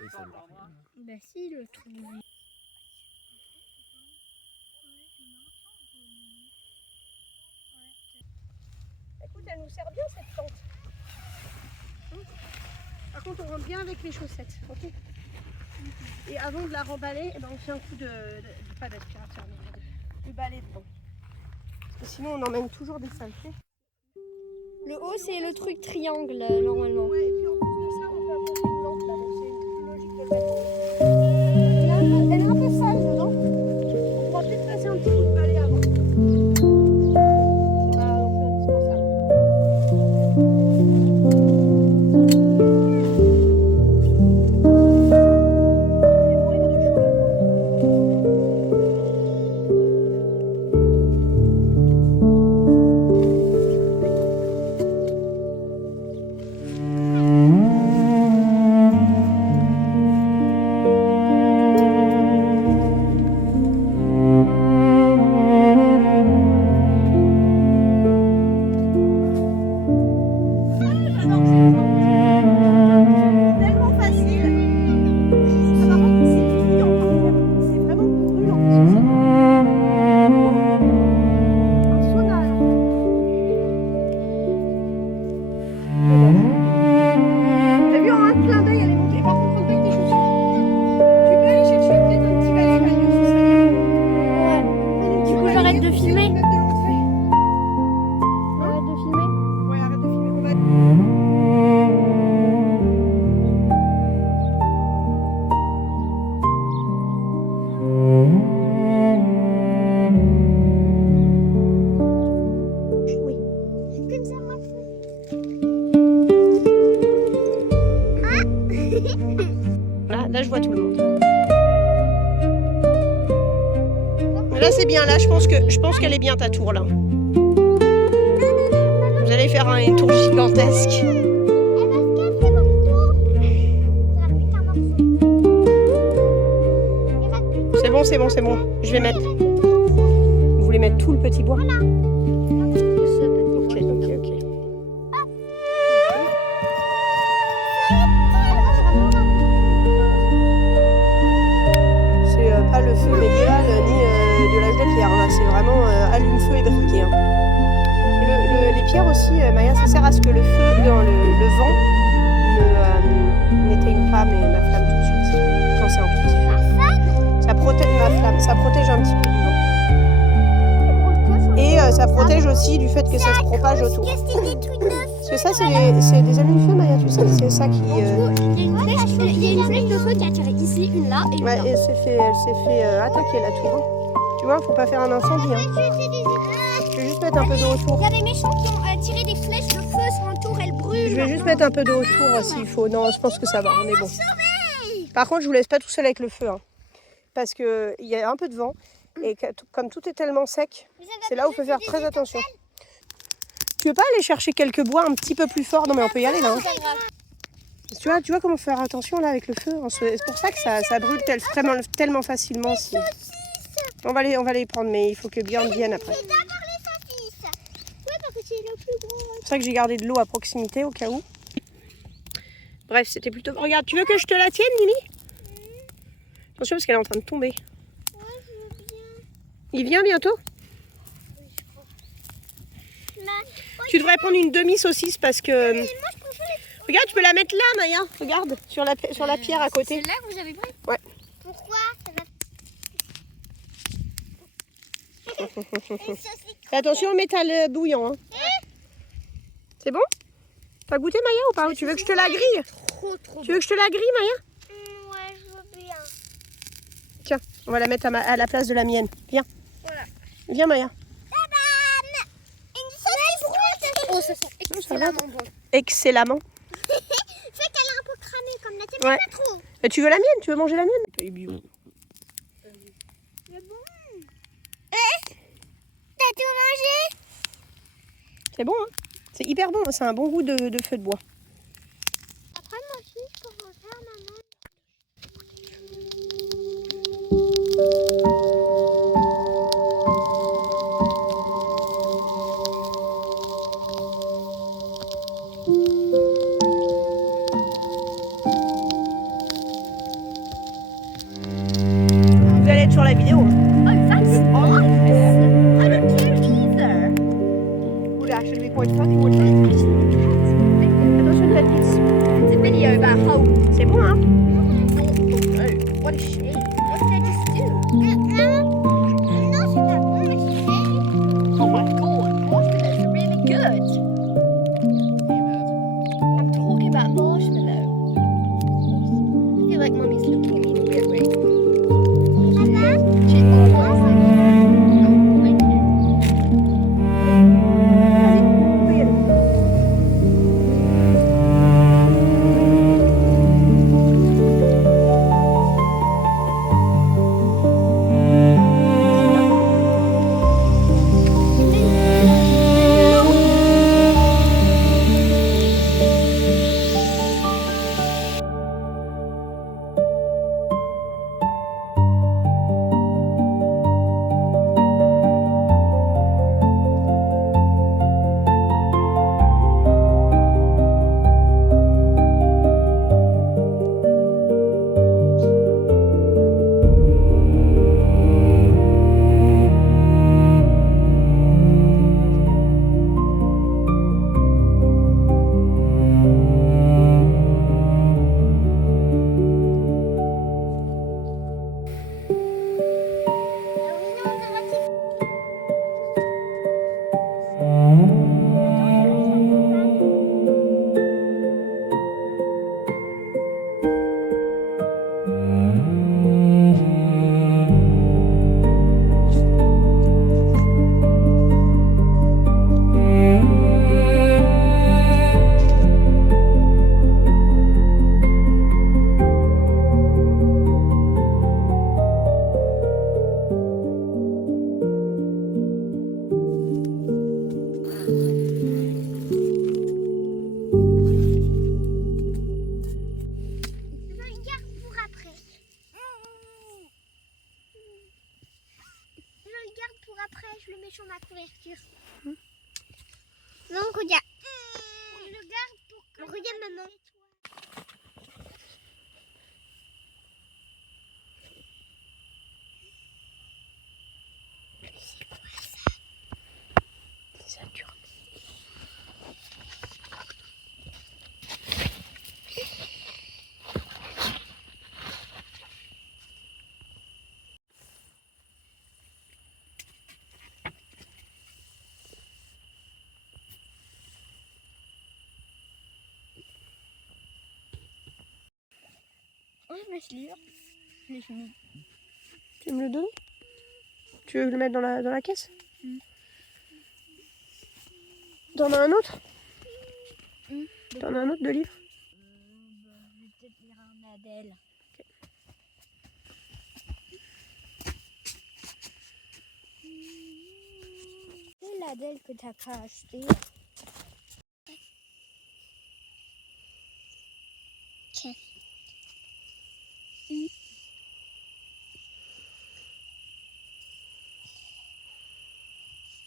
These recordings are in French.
Bah si, le trou. Écoute, elle nous sert bien cette plante. Par contre, on rentre bien avec les chaussettes, ok? Et avant de la remballer, on fait un coup pas d'aspirateur, mais de balai dedans. Parce que sinon, on emmène toujours des saletés. Le haut, c'est le truc triangle, normalement. Ouais, et puis en plus de ça, on peut apposer une lampe là, donc c'est plus logique de le mettre. Elle est un peu sale dedans. On pourra peut-être passer un petit coup de balai avant. C'est pas non plus indispensable. Je vais mourir de chaud là. Là, je vois tout le monde. Là, c'est bien. Là, je pense qu'elle est bien ta tour là. Vous allez faire une tour gigantesque. C'est bon. Je vais mettre. Vous voulez mettre tout le petit bois? Ok. C'est pas le feu médiéval ni de l'âge de pierre. Là, c'est vraiment allume-feu et briquet. Hein. Les pierres aussi, Maya, ça sert à ce que le feu, le vent n'éteigne pas ma flamme tout de suite. Quand c'est intuitif. Ça protège ma flamme, ça protège un petit peu du vent. Et ça protège aussi du fait que ça se propage autour. Parce que ça, c'est des allumes-feu, Maya, tu sais, c'est ça qui... Il y a une flèche de feu qui a tiré ici, une là et une là. Ouais, et elle s'est fait attaquer la tour. Tu vois, faut pas faire un incendie. Hein. Je vais juste mettre un peu d'eau autour. Il y a des méchants qui ont tiré des flèches de feu sur une tour, elle brûle. Je vais juste mettre un peu d'eau autour s'il faut. Non, je pense que ça va, on est bon. Par contre, je vous laisse pas tout seul avec le feu. Hein. Parce qu'il y a un peu de vent et comme tout est tellement sec, c'est là où il faut faire très attention. Tu veux pas aller chercher quelques bois un petit peu plus fort? Non mais on peut y aller là. Hein. Tu vois comment faire attention là avec le feu? C'est pour ça que ça brûle tellement facilement. Si... On va les prendre mais il faut que Björn vienne après. C'est pour ça que j'ai gardé de l'eau à proximité au cas où. Bref, c'était plutôt... Regarde, tu veux que je te la tienne, Lily? Attention parce qu'elle est en train de tomber. Ouais, je veux bien. Il vient bientôt? Oui, je crois. Tu devrais prendre une demi-saucisse parce que... Moi, je préfère les... Regarde, tu peux la mettre là, Maya. Regarde, sur la pierre à côté. C'est là que vous avez pris? Ouais. Pourquoi? Fais attention au métal bouillant. Hein. C'est bon? T'as goûté, Maya, ou pas? Tu veux que je te la grille? Tu veux que je te la grille, Maya? Ouais, je veux bien. Tiens, on va la mettre à la place de la mienne. Viens. Voilà. Viens, Maya. Oh, ça sent excellemment bon. Excellemment. C'est qu'elle est un peu cramée comme la tienne, Ouais. pas trop. Et tu veux la mienne? Tu veux manger la mienne? C'est bio. C'est bon. T'as tout mangé? C'est bon, hein? C'est hyper bon. C'est un bon goût de feu de bois. Après, moi aussi, je peux en faire, maman. la vidéo. Oh, that's unfair. I don't care either. Would it actually be quite funny, wouldn't it? Attention, la petite. It's a video about how. C'est bon, hein? Oh, what a shame. What did I just do? Oh my god, marshmallows are really good. I'm talking about marshmallow. I feel like Mummy's looking at me in a weird way. She always likes it. Oh, thank you. Vas-y, on peut y aller. Je le mets sur ma couverture. Donc regarde. Je le garde pour que... Regarde maman. C'est quoi ça? Saturne. Oh, je me suis libre. Je l'ai fini. Tu veux me le donner? Tu veux le mettre dans la caisse? T'en as un autre? T'en as un autre de livre? Je vais peut-être lire un Adèle. C'est l'Adèle que t'as pas acheté. Tiens.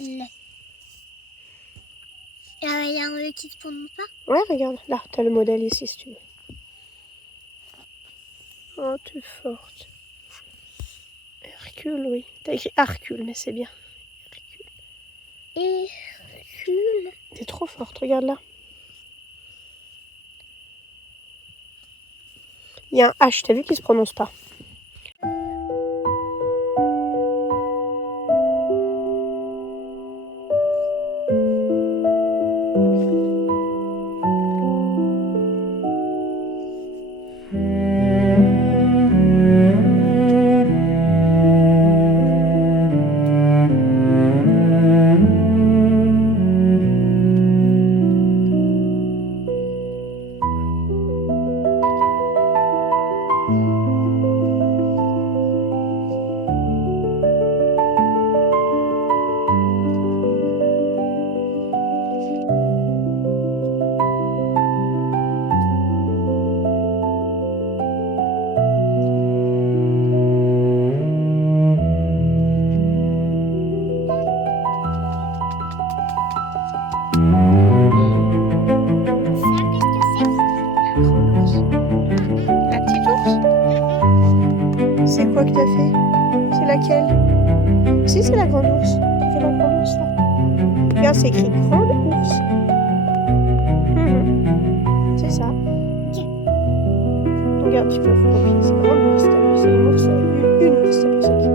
Là. Il y a un E qui se prononce pas. Ouais, regarde, là, t'as le modèle ici si tu veux. Oh, tu es forte. Hercule, oui. T'as écrit Hercule, mais c'est bien. Hercule. T'es trop forte, regarde là. Il y a un H, t'as vu qu'il se prononce pas. C'est quoi que t'as fait? C'est la laquelle? Si, c'est la grande ours. C'est la grande ours là. Regarde, c'est écrit grande ours. C'est ça. Regarde, tu peux recopier. C'est grande ours. C'est une ours. Une ours, c'est pour ça que...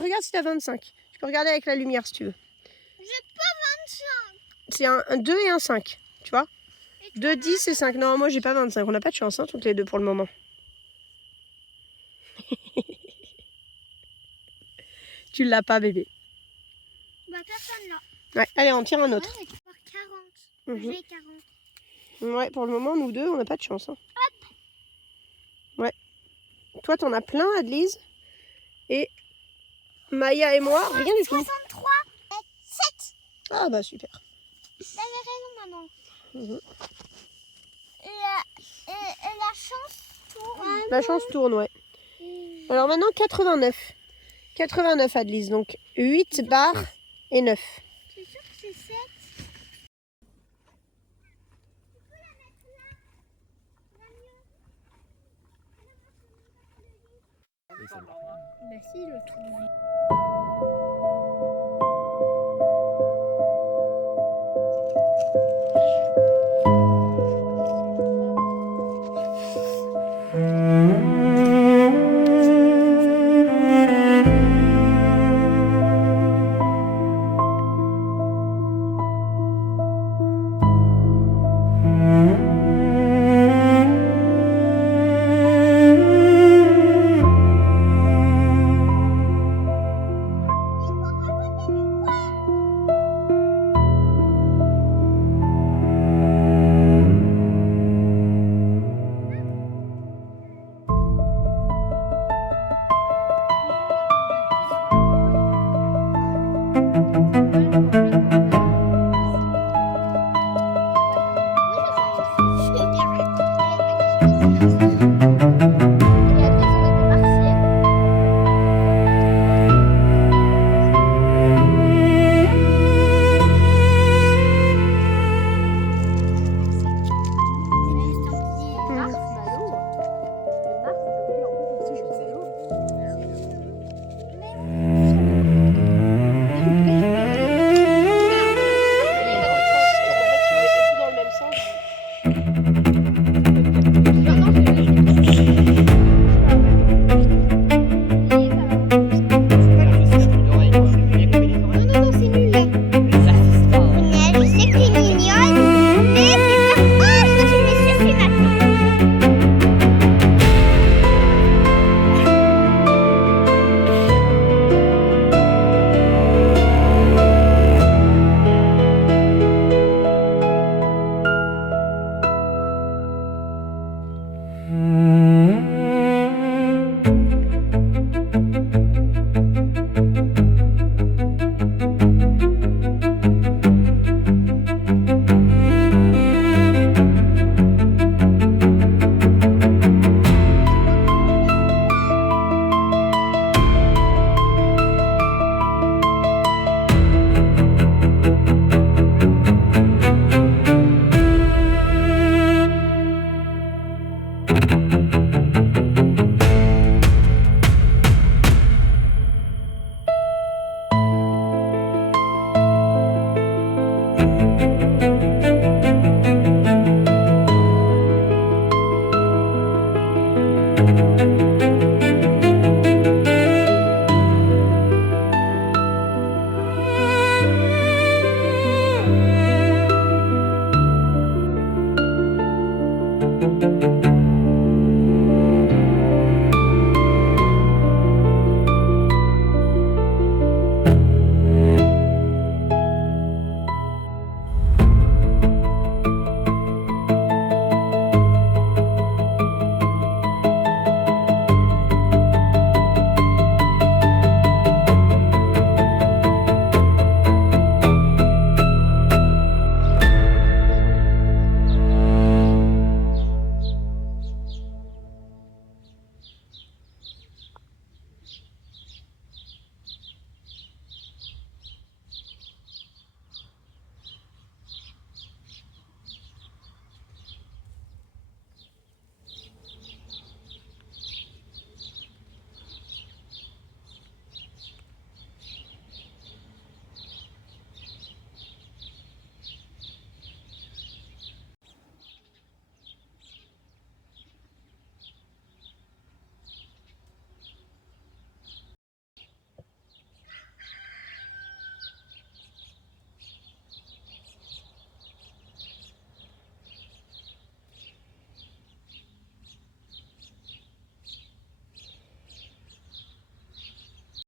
Regarde si t'as 25. Tu peux regarder avec la lumière si tu veux. J'ai pas 25. C'est un 2 et un 5, tu vois. 2, 10 et 5. Non, moi j'ai pas 25. On n'a pas de chance, hein, toutes les deux pour le moment. Tu l'as pas, bébé. Bah personne là. Ouais, allez, on tire un autre. Ouais, mais 40. J'ai 40. Ouais, pour le moment, nous deux, on n'a pas de chance. Hein. Hop. Ouais. Toi, t'en as plein, Adelise. Et Maya et moi, rien du tout. 63 et 7. Ah bah super. T'avais raison, maman. La chance tourne. La chance tourne, ouais. Alors maintenant, 89. 89, Adelise. Donc 8 barres et 9. C'est sûr que c'est 7. Bah si, le trou de vie. Thank you.